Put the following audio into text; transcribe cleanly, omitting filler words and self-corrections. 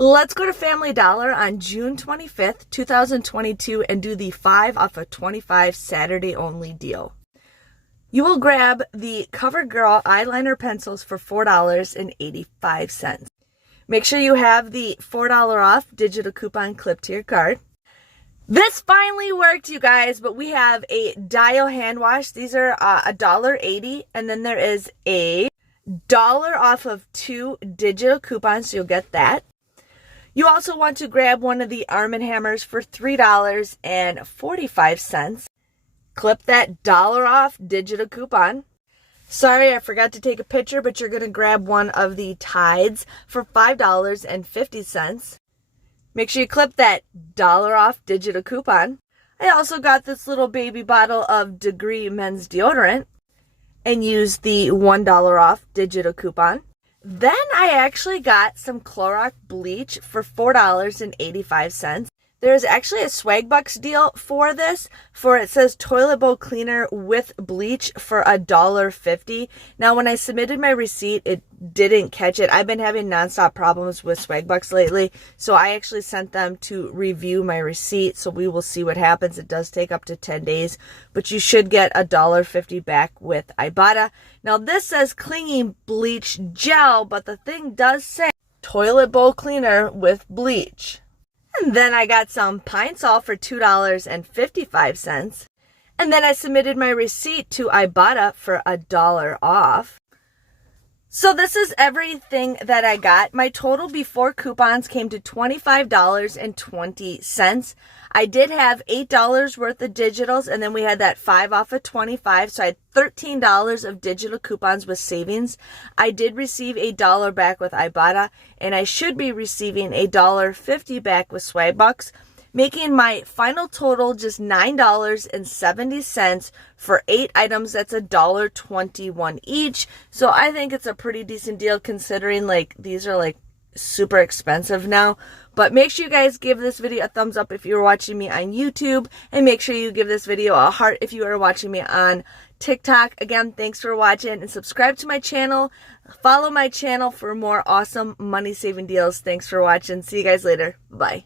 Let's go to Family Dollar on June 25th, 2022 and do the 5 off of 25 Saturday only deal. You will grab the CoverGirl eyeliner pencils for $4.85. Make sure you have the $4 off digital coupon clipped to your card. This finally worked, you guys, but we have a Dial hand wash. These are $1.80, and then there is a $1 off of 2 digital coupons, so you'll get that. You also want to grab one of the Arm & Hammers for $3.45. Clip that $1 off digital coupon. Sorry, I forgot to take a picture, but you're going to grab one of the Tides for $5.50. Make sure you clip that $1 off digital coupon. I also got this little baby bottle of Degree men's deodorant and used the $1 off digital coupon. Then I actually got some Clorox bleach for $4.85. There's actually a Swag Bucks deal for this, it says toilet bowl cleaner with bleach for $1.50. Now, when I submitted my receipt, it didn't catch it. I've been having nonstop problems with Swag Bucks lately, so I actually sent them to review my receipt, so we will see what happens. It does take up to 10 days, but you should get $1.50 back with Ibotta. Now, this says clinging bleach gel, but the thing does say toilet bowl cleaner with bleach. And then I got some Pine Sol for $2.55. And then I submitted my receipt to Ibotta for $1 off. So this is everything that I got. My total before coupons came to $25.20. I did have $8 worth of digitals, and then we had that 5 off of 25, so I had $13 of digital coupons with savings. I did receive $1 back with Ibotta, and I should be receiving $1.50 back with Swag Bucks, making my final total just $9.70 for 8 items. That's $1.21 each. So I think it's a pretty decent deal considering like these are like super expensive now. But make sure you guys give this video a thumbs up if you're watching me on YouTube, and make sure you give this video a heart if you are watching me on TikTok. Again, thanks for watching, and subscribe to my channel. Follow my channel for more awesome money saving deals. Thanks for watching. See you guys later. Bye.